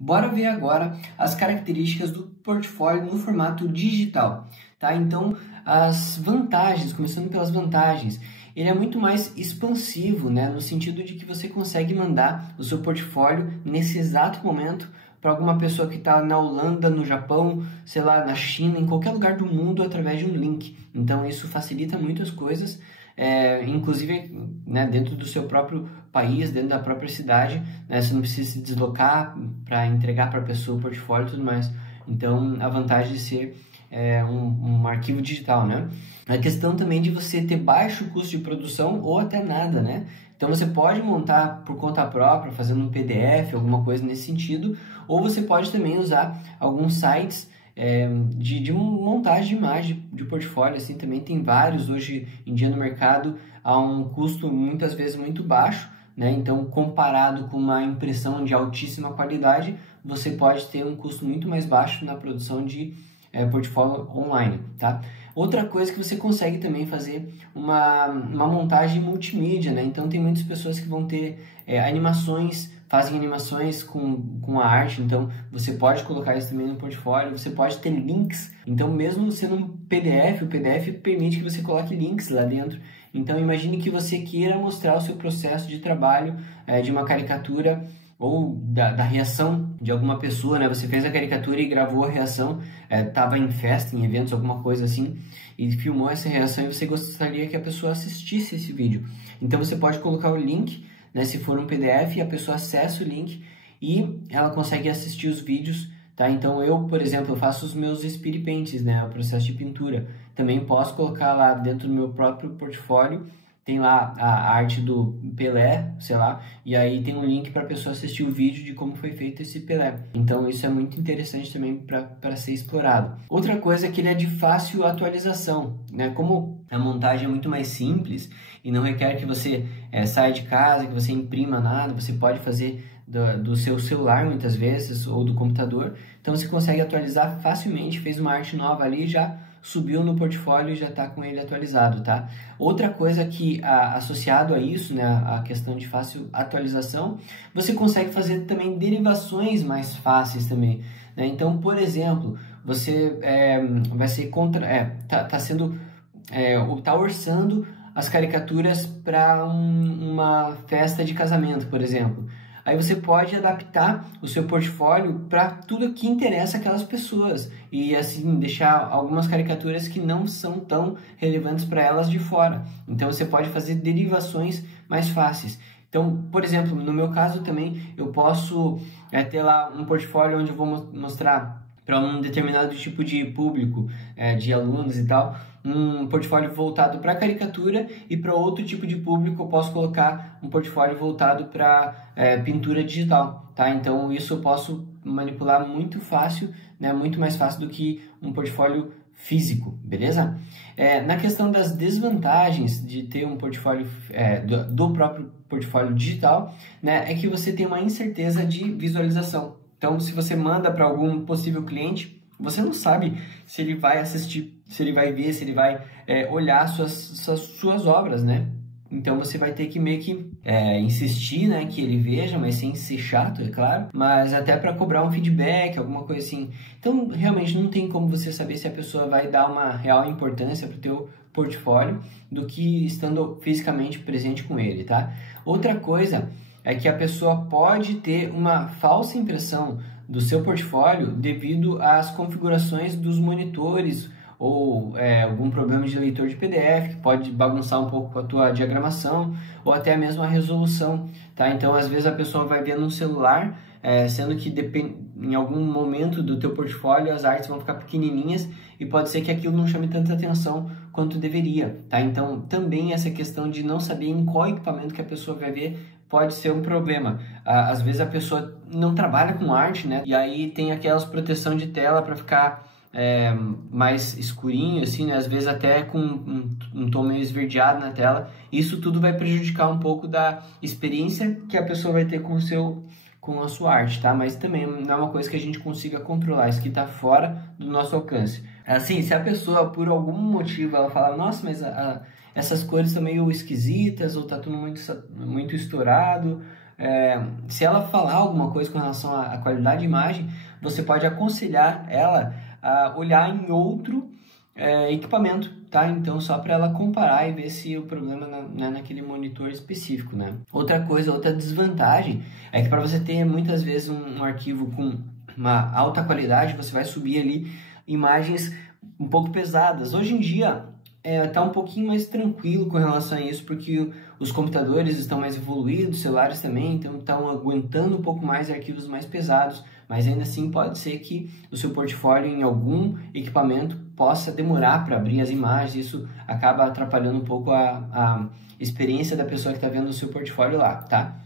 Bora ver agora as características do portfólio no formato digital, tá? Então, as vantagens, começando pelas vantagens, ele é muito mais expansivo, né? No sentido de que você consegue mandar o seu portfólio nesse exato momento para alguma pessoa que está na Holanda, no Japão, sei lá, na China, em qualquer lugar do mundo através de um link. Então, isso facilita muito as coisas. Inclusive, né, dentro do seu próprio país, dentro da própria cidade, né, você não precisa se deslocar para entregar para a pessoa o portfólio e tudo mais. Então, a vantagem de ser um arquivo digital, né? A questão também de você ter baixo custo de produção ou até nada, né? Então, você pode montar por conta própria, fazendo um PDF, alguma coisa nesse sentido, ou você pode também usar alguns sites de montagem de imagem de portfólio, assim, também tem vários hoje em dia no mercado a um custo muitas vezes muito baixo, né? Então, comparado com uma impressão de altíssima qualidade, você pode ter um custo muito mais baixo na produção de portfólio online, tá? Outra coisa que você consegue também fazer uma montagem multimídia, né? Então, tem muitas pessoas que vão ter animações, fazem animações com a arte, então você pode colocar isso também no portfólio, você pode ter links, então mesmo sendo um PDF, o PDF permite que você coloque links lá dentro. Então imagine que você queira mostrar o seu processo de trabalho de uma caricatura ou da reação de alguma pessoa, né? Você fez a caricatura e gravou a reação, estava em festa, em eventos, alguma coisa assim, e filmou essa reação e você gostaria que a pessoa assistisse esse vídeo. Então você pode colocar o link, né, se for um PDF, a pessoa acessa o link e ela consegue assistir os vídeos, tá? Então eu, por exemplo, eu faço os meus speed paints, né, o processo de pintura. Também posso colocar lá dentro do meu próprio portfólio, tem lá a arte do Pelé, sei lá, e aí tem um link para a pessoa assistir o vídeo de como foi feito esse Pelé. Então isso é muito interessante também para ser explorado. Outra coisa é que ele é de fácil atualização, né? Como a montagem é muito mais simples e não requer que você saia de casa, que você imprima nada, você pode fazer do seu celular muitas vezes ou do computador, então você consegue atualizar facilmente, fez uma arte nova ali, já subiu no portfólio e já está com ele atualizado, tá? Outra coisa que associado a isso, né, a questão de fácil atualização, você consegue fazer também derivações mais fáceis também, né? Então, por exemplo, você vai ser tá orçando as caricaturas para uma festa de casamento, por exemplo. Aí você pode adaptar o seu portfólio para tudo que interessa aquelas pessoas e assim deixar algumas caricaturas que não são tão relevantes para elas de fora. Então você pode fazer derivações mais fáceis. Então, por exemplo, no meu caso também eu posso ter lá um portfólio onde eu vou mostrar para um determinado tipo de público, de alunos e tal, um portfólio voltado para caricatura, e para outro tipo de público eu posso colocar um portfólio voltado para pintura digital, tá? Então isso eu posso manipular muito fácil, né? Muito mais fácil do que um portfólio físico, beleza? Na questão das desvantagens de ter um portfólio do próprio portfólio digital, né, é que você tem uma incerteza de visualização. Então, se você manda para algum possível cliente, você não sabe se ele vai assistir, se ele vai ver, se ele vai olhar suas obras, né? Então, você vai ter que meio que insistir, né, que ele veja, mas sem ser chato, é claro. Mas até para cobrar um feedback, alguma coisa assim. Então, realmente não tem como você saber se a pessoa vai dar uma real importância para o teu portfólio do que estando fisicamente presente com ele, tá? Outra coisa é que a pessoa pode ter uma falsa impressão do seu portfólio devido às configurações dos monitores ou algum problema de leitor de PDF que pode bagunçar um pouco com a tua diagramação ou até mesmo a resolução, tá? Então, às vezes a pessoa vai ver no celular, sendo que em algum momento do teu portfólio as artes vão ficar pequenininhas e pode ser que aquilo não chame tanta atenção quanto deveria, tá? Então, também essa questão de não saber em qual equipamento que a pessoa vai ver pode ser um problema. Às vezes a pessoa não trabalha com arte, né? E aí tem aquelas proteção de tela para ficar mais escurinho, assim, né? Às vezes até com um tom meio esverdeado na tela. Isso tudo vai prejudicar um pouco da experiência que a pessoa vai ter com a sua arte, tá? Mas também não é uma coisa que a gente consiga controlar, isso que está fora do nosso alcance. Assim, se a pessoa, por algum motivo, ela fala, nossa, mas essas cores são meio esquisitas, ou tá tudo muito estourado, se ela falar alguma coisa com relação à qualidade de imagem, você pode aconselhar ela a olhar em outro equipamento, tá? Então, só para ela comparar e ver se o problema naquele monitor específico, né? Outra coisa, outra desvantagem é que para você ter muitas vezes um arquivo com uma alta qualidade, você vai subir ali imagens um pouco pesadas. Hoje em dia tá um pouquinho mais tranquilo com relação a isso, porque os computadores estão mais evoluídos, os celulares também, então estão aguentando um pouco mais arquivos mais pesados, mas ainda assim pode ser que o seu portfólio em algum equipamento possa demorar para abrir as imagens, isso acaba atrapalhando um pouco a experiência da pessoa que está vendo o seu portfólio lá, tá?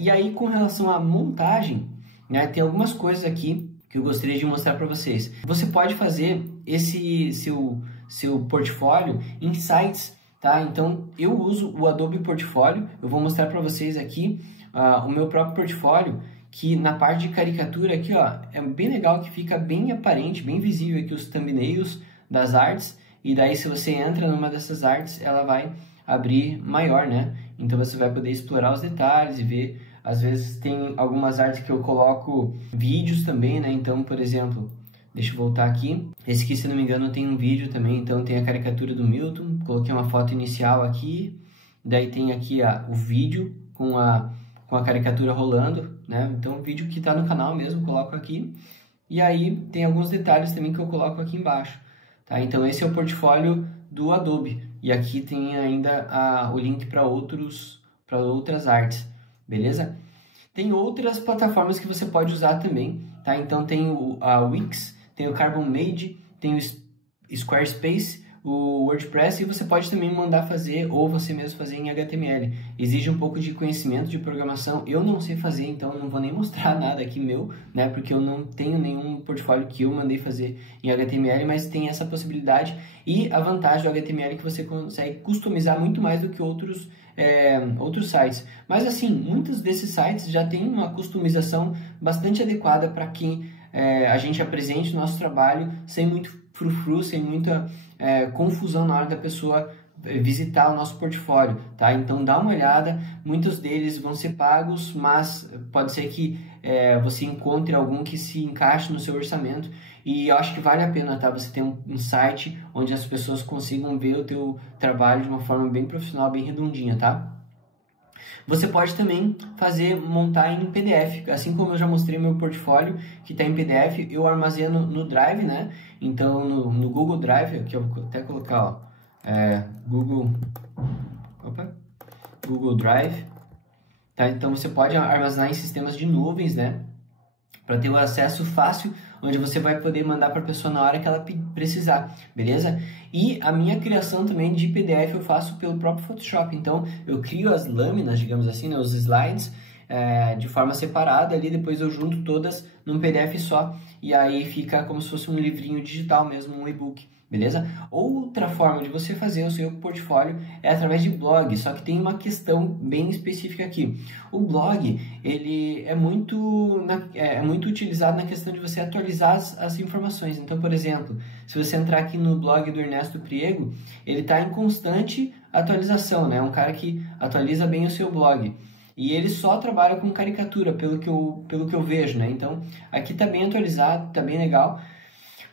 E aí, com relação à montagem, né, tem algumas coisas aqui que eu gostaria de mostrar para vocês. Você pode fazer esse seu portfólio em sites, tá? Então, eu uso o Adobe Portfólio, eu vou mostrar para vocês aqui o meu próprio portfólio, que na parte de caricatura aqui, ó, é bem legal que fica bem aparente, bem visível aqui os thumbnails das artes, e daí se você entra numa dessas artes, ela vai abrir maior, né? Então você vai poder explorar os detalhes e ver. Às vezes tem algumas artes que eu coloco vídeos também, né? Então, por exemplo, deixa eu voltar aqui. Esse aqui, se não me engano, tem um vídeo também. Então tem a caricatura do Milton. Coloquei uma foto inicial aqui. Daí tem aqui o vídeo com a caricatura rolando, né? Então o vídeo que está no canal mesmo, coloco aqui. E aí tem alguns detalhes também que eu coloco aqui embaixo, tá? Então esse é o portfólio do Adobe. E aqui tem ainda o link para outras artes. Beleza? Tem outras plataformas que você pode usar também, tá? Então tem a Wix, tem o Carbon Made, tem o Squarespace, o WordPress, e você pode também mandar fazer ou você mesmo fazer em HTML. Exige um pouco de conhecimento de programação. Eu não sei fazer, então eu não vou nem mostrar nada aqui meu, né? Porque eu não tenho nenhum portfólio que eu mandei fazer em HTML, mas tem essa possibilidade. E a vantagem do HTML é que você consegue customizar muito mais do que outros sites. Mas assim, muitos desses sites já têm uma customização bastante adequada para que a gente apresente o nosso trabalho sem muito frufru, sem muita confusão na hora da pessoa visitar o nosso portfólio, tá? Então dá uma olhada, muitos deles vão ser pagos, mas pode ser que você encontre algum que se encaixe no seu orçamento, e eu acho que vale a pena, tá? Você ter um site onde as pessoas consigam ver o teu trabalho de uma forma bem profissional, bem redondinha, tá? Você pode também montar em PDF, assim como eu já mostrei meu portfólio que está em PDF, eu armazeno no Drive, né? Então no Google Drive, aqui eu vou até colocar, Google Drive, tá? Então você pode armazenar em sistemas de nuvens, né? Para ter um acesso fácil, onde você vai poder mandar para a pessoa na hora que ela precisar, beleza? E a minha criação também de PDF eu faço pelo próprio Photoshop, então eu crio as lâminas, digamos assim, né, os slides, de forma separada ali, depois eu junto todas num PDF só, e aí fica como se fosse um livrinho digital mesmo, um e-book, beleza? Outra forma de você fazer o seu portfólio é através de blog, só que tem uma questão bem específica aqui. O blog, ele é muito utilizado na questão de você atualizar as informações. Então, por exemplo, se você entrar aqui no blog do Ernesto Priego, ele está em constante atualização, né? É um cara que atualiza bem o seu blog. E ele só trabalha com caricatura, pelo que eu vejo, né? Então, aqui está bem atualizado, está bem legal.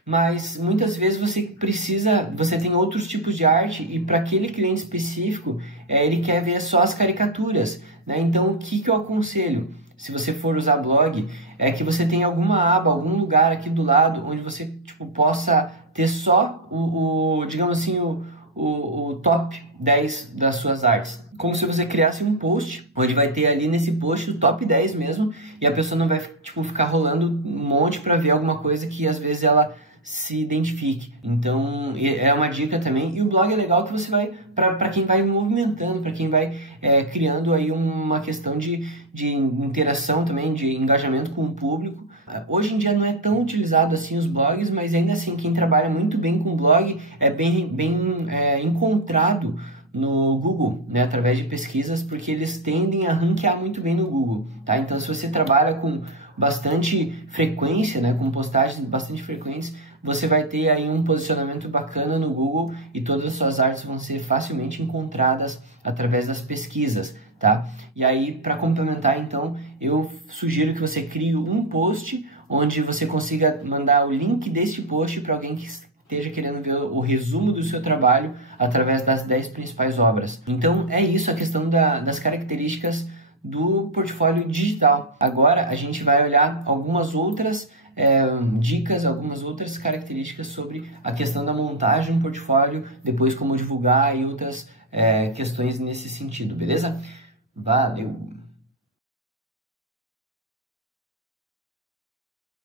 Mas muitas vezes você tem outros tipos de arte, e para aquele cliente específico, ele quer ver só as caricaturas, né? Então, o que eu aconselho, se você for usar blog, é que você tenha alguma aba, algum lugar aqui do lado, onde você possa ter só digamos assim, o top 10 das suas artes. Como se você criasse um post, onde vai ter ali nesse post o top 10 mesmo, e a pessoa não vai ficar rolando um monte para ver alguma coisa que às vezes ela se identifique. Então é uma dica também. E o blog é legal que você vai, para quem vai movimentando, para quem vai criando aí uma questão de interação também, de engajamento com o público. Hoje em dia não é tão utilizado assim os blogs, mas ainda assim quem trabalha muito bem com blog é bem encontrado no Google, né, através de pesquisas, porque eles tendem a ranquear muito bem no Google, tá? Então, se você trabalha com bastante frequência, né, com postagens bastante frequentes, você vai ter aí um posicionamento bacana no Google, e todas as suas artes vão ser facilmente encontradas através das pesquisas, tá? E aí, para complementar, então, eu sugiro que você crie um post onde você consiga mandar o link deste post para alguém que esteja querendo ver o resumo do seu trabalho através das 10 principais obras. Então, é isso a questão das características do portfólio digital. Agora, a gente vai olhar algumas outras dicas, algumas outras características sobre a questão da montagem de um portfólio, depois como divulgar e outras questões nesse sentido, beleza? Valeu!